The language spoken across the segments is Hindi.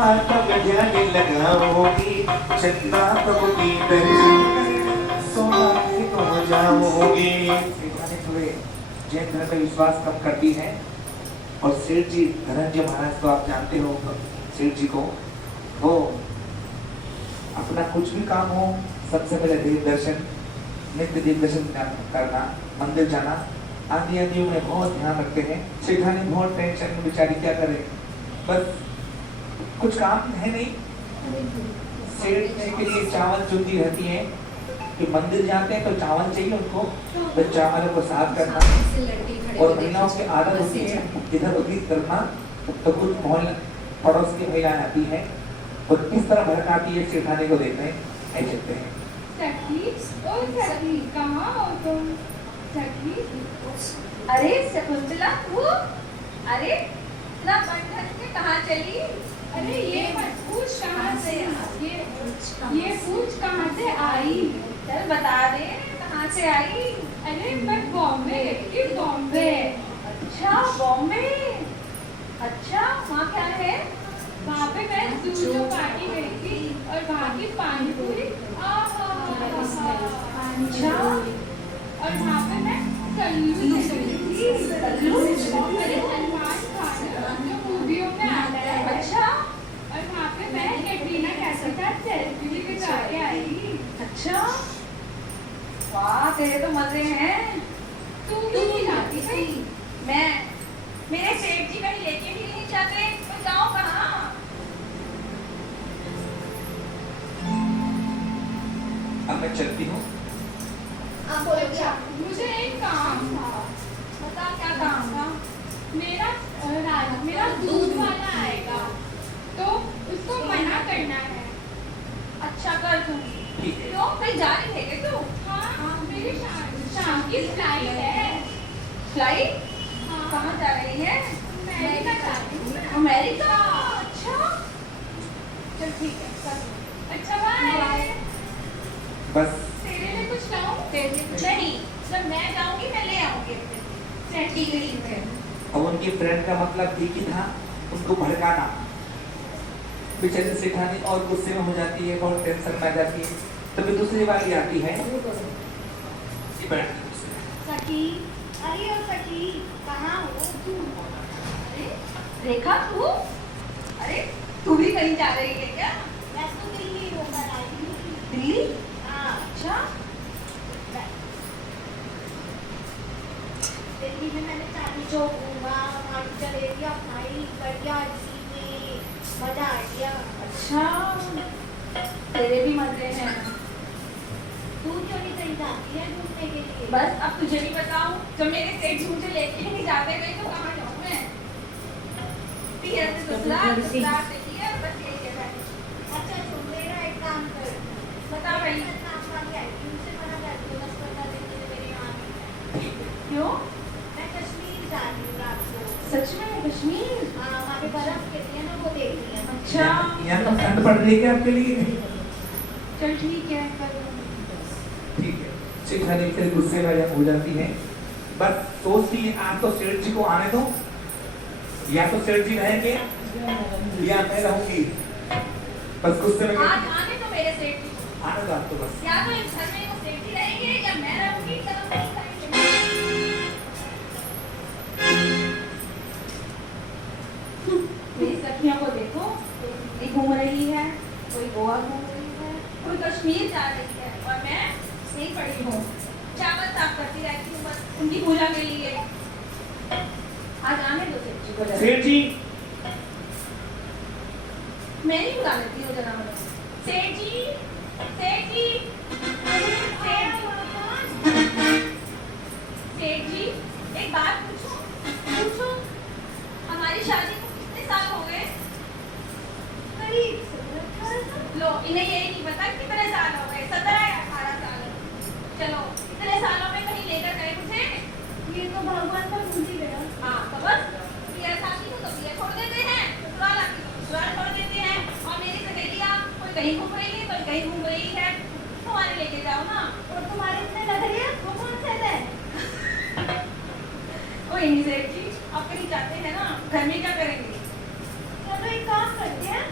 तब जाने लगाओगी, चन्ना तब की दर्शन सौभाग्य हो जाओगी। सेठानी थोड़े जैन धर्म में विश्वास कम करती है। और सेठ जी धनंजय महाराज को आप जानते हो, सेठ जी को, वो अपना कुछ भी काम हो सबसे पहले देव दर्शन, नित्य देव दर्शन करना, मंदिर जाना आदि आदि में बहुत ध्यान रखते हैं। सेठानी बहुत टेंशन में बेचारी क्या करे, बस कुछ काम है नहीं। सेठ जी के लिए चावल चुनती रहती है कि मंदिर जाते हैं तो चावल चाहिए उनको, तो चावल को साफ करना। और महिलाओं की आदत होती है इधर उधर करना, तो कुछ मोहल्ला पड़ोस की महिलाएं आती है और किस तरह भड़काती है सेठानी को देखते हैं, ऐसे चलते हैं। सखी, ओ सखी, कहाँ हो तुम? सखी, अरे शकुंतला तू, अरे इतना बंधन में कहाँ चली? अरे ये मत पूछ कहाँ से, ये पूछ कहाँ से आई? चल बता दे कहाँ से आई? अरे मैं बॉम्बे की, बॉम्बे। अच्छा बॉम्बे, अच्छा वहाँ क्या है? वहाँ पे मैं दूध पार्टी गई थी और वहाँ की पानी पूरी, अच्छा। और वहाँ पे मैं कल्लू गई थी, कल्लू, अरे सलमान खान जो मूवियों में आता है, अच्छा। और वहाँ पे मैं कैटरीना कैफ के साथ सेल्फी भी खिंचा के आई, अच्छा। वाह तेरे तो मजे हैं। तू क्यों नहीं जाती भाई? मैं, मेरे सेठ जी कहीं लेके भी नहीं जाते, तो जाओ कहाँ? अब मैं चलती हूँ। अच्छा, मुझे एक काम था। बता क्या काम था? मेरा दूध वाला आएगा, तो उसको मना करना है। अच्छा कर दूंगी। क्यों, कहीं जा रही है क्या तू? हाँ, मेरी शाम की फ्लाइट है। फ्लाइट? हाँ। कहाँ जा रही है? अमेरिका जा रही हूँ। अमेरिका? अच्छा। चल ठीक है, कर। अच्छा बाय। बस तेरे लिए कुछ लाऊं? नहीं, जब मैं जाऊंगी मैं ले आऊंगी अपने सेठ की गली में। अब उनकी फ्रेंड का मतलब ठीक ही था, उनको भड़काना। बेचारी सेठानी और गुस्से में हो जाती है, बहुत टेंशन में आ जाती है। तभी दूसरी वाली आती है। सखी, अरे ओ सखी, कहाँ हो तू? अरे रेखा तू? अरे तू भी कहीं जा रही है क्या? मैं तो दिल्ली होकर आई हूँ। दिल्ली? हाँ। अच्छा। दिल्ली में मैंने चांदी चौक घूमा, वहाँ की जलेबियाँ खाई, बढ़िया इसी में मजा आ गया। अच्छा, तेरे भी मजे हैं। तू क्यों नहीं कहीं जाती है घूमने के लिए? बस अब तुझे भी बताऊं, जब मेरे सेठ मुझे लेके नहीं जाते गए तो कहाँ जाऊँ मैं? पीहर से ससुराल, ससुराल से पीहर, बस यही है भाई। अच्छा सुन, मेरा एक काम कर, बता भाई। नाम वाली आई थी, उनसे मना कर दो, बस बता देते थे मेरे यहाँ नहीं। क्यों? मैं कश्मीर जा रही हूँ रात को। सच में कश्मीर? हाँ, वहाँ पे बर्फ गिरती है ना, वो देखनी है। अच्छा, यहाँ तो ठंड पड़ रही है आपके लिए। चल ठीक है, ठीक है। सेठानी फिर गुस्से में हो जाती है, बस सोचती है आज तो सेठ जी को आने दो, या तो सेठ जी रहेंगे या मैं रहूंगी। बस गुस्से में आज आने तो मेरे सेठ जी, आने दो आपको बस। या तो इस घर में वो सेठ जी रहेंगे या मैं रहूंगी, कदम नहीं करेंगे। मेरी सखियों को देखो, कोई दिल्ली घूम रही है, कोई गोवा घूम रही है, कोई कश्मीर जा रही है, और मैं यहीं पड़ी हूँ, चावल साफ करती रहती हूँ बस उनकी पूजा के लिए। आज आने दो सेठ जी को जरा। सेठ जी, मैं नहीं बुला लेती हूँ जरा मतलब। सेठ जी, सेठ जी, सेठ जी, एक बात पूछूं? पूछो। हमारी शादी को कितने साल हो गए? करीब 17-18 साल। लो, इन्हें यही नहीं पता कितने साल हो गए, 17 या 18 साल। चलो, इतने सालों में कहीं लेकर गए मुझे? ये तो भगवान पर भूल ही गया। हाँ, तो बस पिया साथी को तो पिया छोड़ देते हैं, ससुराल आती को ससुराल छोड़ देते हैं, और मेरी सहेलियाँ कोई कहीं घूम रही है, कोई कहीं घूम रही है। तुम्हारे लेके जाओ ना। और तुम्हारे इतने लग रही है, वो कौन से थे? कोई नहीं सेठ जी, आप कहीं जाते हैं ना, घर में क्या करेंगे? चलो एक काम करते हैं,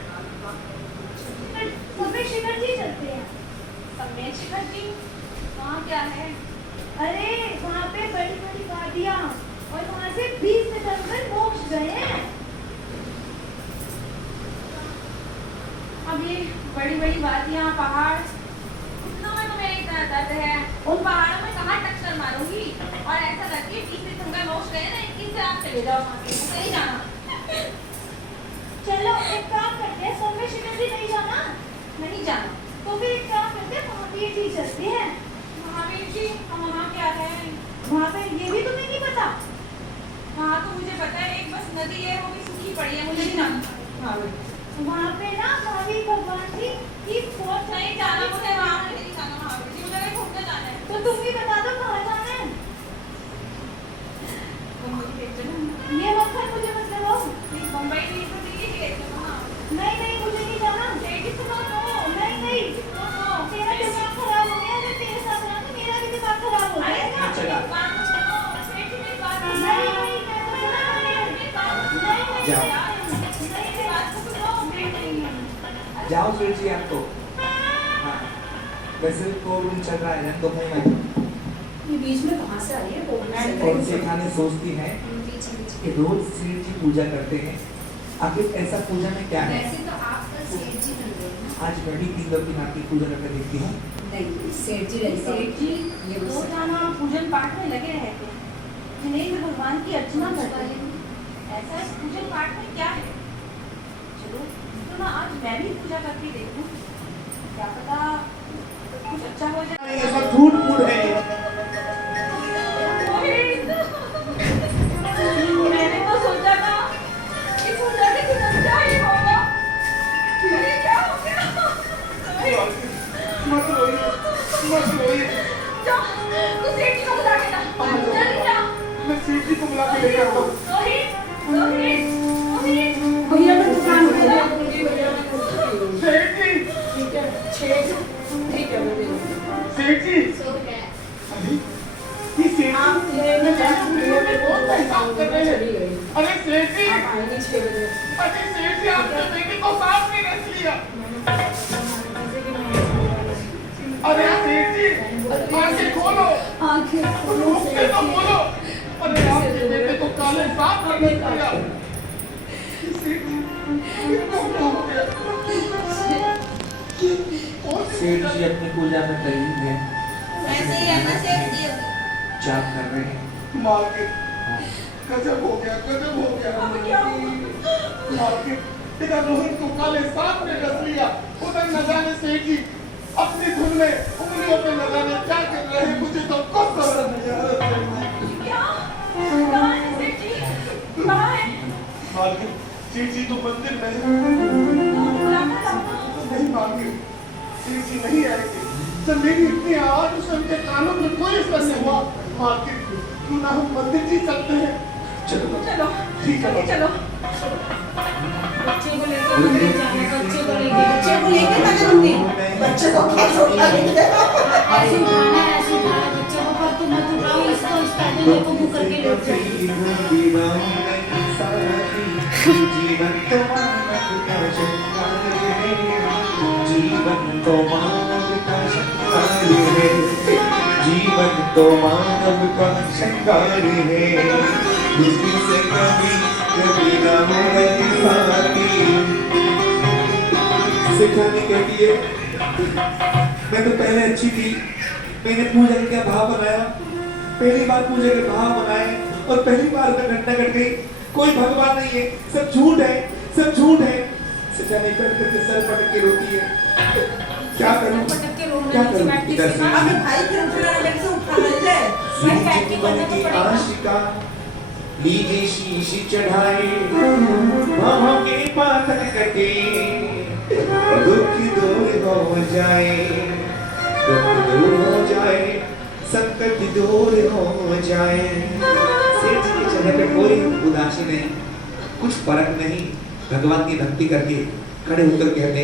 भाभी बड़ी बड़ी वादियाँ पहाड़, घुटनों में तुम्हें इतना दर्द है, उन पहाड़ों में कहाँ टक्कर मारूंगी। और ऐसा लगती है तीसरी तुंगा नोच गए ना, 21 से आप चले जाओ वहाँ पे, नहीं जाना। चलो एक काम करते हैं, सोमे शिविर भी नहीं जाना। नहीं जाना तो फिर एक काम करते हैं, महावीर जी चलते हैं। महावीर जी हम वहाँ क्या है, वहाँ पे ये भी तुम्हें नहीं पता? हाँ तो मुझे पता है, एक बस नदी है वो भी सूखी पड़ी है, मुझे नहीं जानता। वहाँ पे ना महावीर भगवान की फोर्ट नहीं जाना, मुझे वहाँ नहीं जाना महावीर जी, मुझे घूमने जाना है। तो तुम भी बता दो कहाँ जाना है। ये मक्खन मुझे मत लगाओ, मुंबई में तो दिल्ली ही रहते हो ना। नहीं मुझे नहीं जाना। नहीं तेरा दिमाग खराब हो गया, अगर तेरे साथ रहा तो मेरा भी दिमाग खराब हो गया। जाओ स्वीट जी आप तो। हाँ वैसे कोविड चल रहा है तो मैं ये बीच में कहाँ से आ रही है कोविड? कौन से खाने सोचती है कि रोज सेठ जी पूजा करते हैं, आखिर ऐसा पूजा में क्या है? वैसे तो आप कल सेठ जी बन गए ना। आज मैं भी 3 लोग की नाम की पूजा करके देखती हूँ। नहीं सेठ जी रहते हैं। सेठ जी ये रोजाना पूजन पाठ में लगे रहते हैं, जिन्हें भगवान की अर्चना करते हैं। ऐसा इस पूजन पाठ में क्या है? चलो तो ना आज मैं भी पूजा करके देखूं, क्या पता कुछ अच्छा हो जाए। ये सब झूठ मूठ है। मैंने तो सोचा था कि पूजा के दिन अच्छा ही होगा, फिर क्या हो गया? मत रोइए। जा, तू सेठ जी को बुला के ला। जल्दी जा। मैं सेठ जी को बुला के लेकर आता हूँ। रोहित भैया का दुकान है। सेठ जी, ठीक है 6 ठीक है सेठ जी, ये सेठ आप जी लेने जाए बहुत परेशान कर रहे हैं। अरे सेठ जी, आप आएंगे 6 बजे। अरे सेठ जी आपके बेटे को सांप ने रख लिया। अरे सेठ जी, आंखें खोलो, आंखें खोलो मुंह से तो बोलो। अरे आपके बेटे को काले सांप ने रख लिया। सेठ जी अपनी पूजा में तल्लीन है, ऐसे ही है ना सेठ जी। जाप कर रहे हैं। मार्केट गजब हो गया। अब क्या होगा? मार्केट इधर रोहित को काले सांप ने रख लिया, उधर न जाने सेठ जी अपनी धुन में उंगलियों पे न जाने क्या कर रहे हैं, मुझे तो कुछ समझ नहीं आ रहा। क्या? कहाँ है सेठ जी? कहाँ है? मार्केट सेठ जी तो मंदिर में है। तो बुलाकर लाओ। नहीं मार्केट, सेठ जी नहीं आएंगे। जब मेरी इतनी आवाज उस उनके कानों में कोई असर नहीं हुआ। मार्केट क्यों ना हम मंदिर जी चलते हैं? चलो ठीक है चलो। बच्चे को लेकर मंदिर जाना, बच्चे को लेकर जाना मंदिर। बच्चे को क्या छोटा लेके ऐसे उठाना है, ऐसे उठाना है बच्चे को, पर तुम मत उठाओ इसको, इस पैदल को मुंह करके लेट जाओ। जीवन तो मानव का शंगार है, जीवन तो मानव का शंगार है, जीवन तो मानव का शंगार है, किसी से कभी ना हो गई साथी। सिखाने के लिए मैं तो पहले अच्छी थी, मैंने पूजा का भाव बनाया, पहली बार पूजा के भाव बनाए और पहली बार में घटना घट गई। कोई भगवान नहीं है, सब झूठ है, सब झूठ है। सिखाने पर करके सर पटक के रोती है। क्या करूं? क्या करूं? इधर से अबे भाई फिर उठना लग से उठा ले। मैं बैठ के करना तो पड़ेगा। आशिका लीजिए शीश चढ़ाए, बाहों के पातन कटे, दुख दूर हो जाए, दुख दूर हो जाए, संकट दूर हो जाए। सेठ जी के चेहरे पे कोई उदासी नहीं, कुछ फर्क नहीं। भगवान की भक्ति करके खड़े होकर कहते,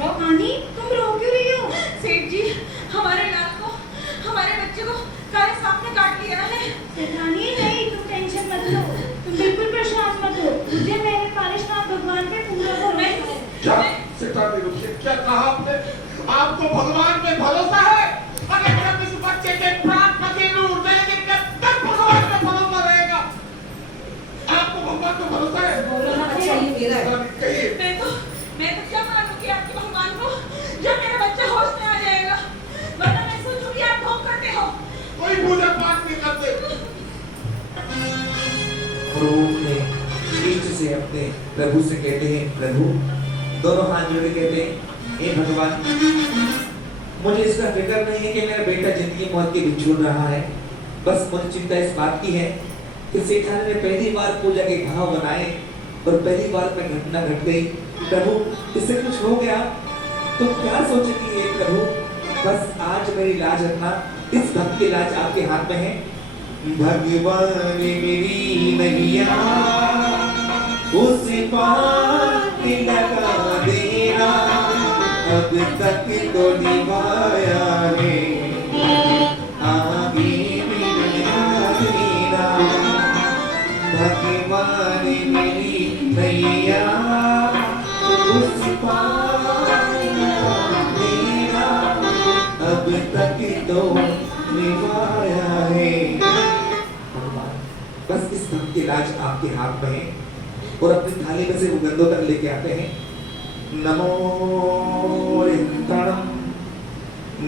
रानी तुम रो क्यों रही हो? सेठ जी हमारे लाल को, हमारे बच्चे को काले सांप ने काट लिया है। रानी नहीं, तुम टेंशन मत लो, तुम बिल्कुल परेशान मत हो, मुझे मेरे पालिशनाथ भगवान पे पूरा भरोसा है। क्या कहा आपने? आपको भगवान पे भरोसा है? अगर जब इस बच्चे के प्राण पसीने उड़ जाएंगे तब भगवान पे भरोसा रहेगा। आपको भगवान पे भरोसा रूप में इष्ट से अपने प्रभु से कहते हैं, प्रभु दोनों हाथ जोड़ के कहते हैं, हे भगवान मुझे इसका फिक्र नहीं है कि मेरा बेटा जिंदगी मौत के बीच झूल रहा है, बस मुझे चिंता इस बात की है कि सेठानी ने पहली बार पूजा के घाव बनाए और पहली बार में घटना घट गई। प्रभु इससे कुछ हो गया तो क्या सोचेंगे ये प्रभु, बस आज मेरी लाज रखना, इस भक्त की लाज आपके हाथ में है। भगवान मेरी नैया उस पार लगा देना, अब तक तो निभाया है, आगे भी निभा देना। भगवान मेरी नैया उस पार लगा देना, अब तक तो निभाया है। बस इस भक्त की लाज आपके हाथ में है और अपनी थाली में से वो गंदोदर लेके आते हैं। नमो रिंतणम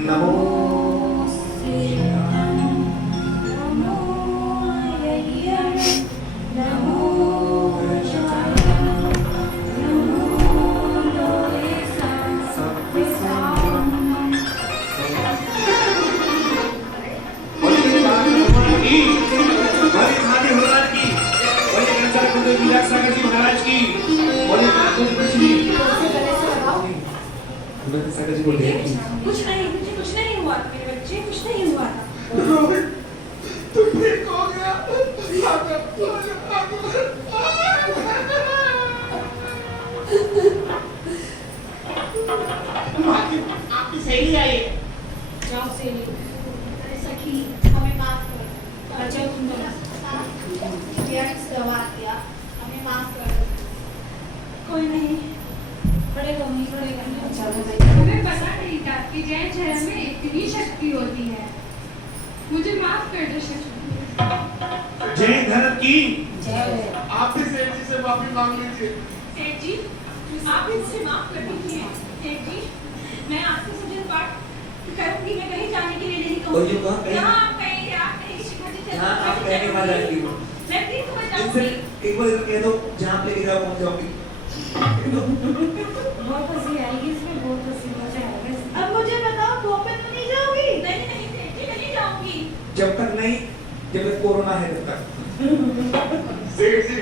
नमो कुछ नहीं, मुझे कुछ नहीं हुआ मेरे बच्चे, कुछ नहीं हुआ था। तू ठीक हो गया। आपकी सहेली आई है। जाओ सहेली, अरे सखी हमें माफ कर, जाओ तुम दोनों। दवा किया, हमें माफ कर दो। कोई नहीं, पड़ेगा नहीं पड़ेगा नहीं। अच्छा हमें पता नहीं था कि जैन धर्म में इतनी शक्ति होती है। मुझे माफ कर दो शक्ति। जय धर्म की जय। आप भी सेठ जी से माफी मांग लीजिए। सेठ जी, आप मुझसे माफ कर दीजिए। सेठ जी, मैं आपसे सजन पाठ करूंगी, मैं कहीं जाने के लिए नहीं और ये कहूंगी। कहाँ कहीं? जहाँ आप कहेंगे, आप कहेंगे शिखर जी चलो। हाँ, आप कहने वाला है कि वो। मैं प्लीज हो इनसे जाऊंगी। एक बार इधर कह दो, जहाँ आप लेके जाओ पहुँच जाओगी। बहुत हंसी आएगी इसमें, बहुत हंसी मजा आएगा इसमें। अब मुझे बताओ बॉम्बे तो नहीं जाओगी? नहीं नहीं सेठ जी, नहीं जाऊंगी। जब तक नहीं, जब तक कोरोना है तब तक। सेठ जी,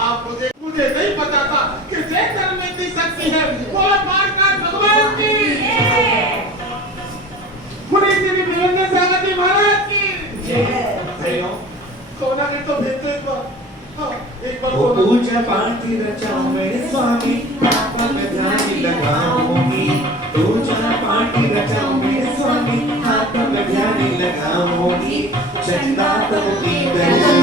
आप मुझे नहीं पता था कि जैन धर्म में इतनी शक्ति है। बोलो पारकार भगवान की, मुनि श्री वीरेंद्र सागर जी महाराज की। सही हो? सोना ने तो भेज दो एक बार। हाँ, एक बार वो सोना। पूजा पाठ रचाऊं मेरे स्वामी, आपका मैं ध्यान लगाऊंगी। पूजा पाठ रचाऊं मेरे स्वामी, आपका मैं ध्यान लगाऊंगी। चंदा तब की दर्शन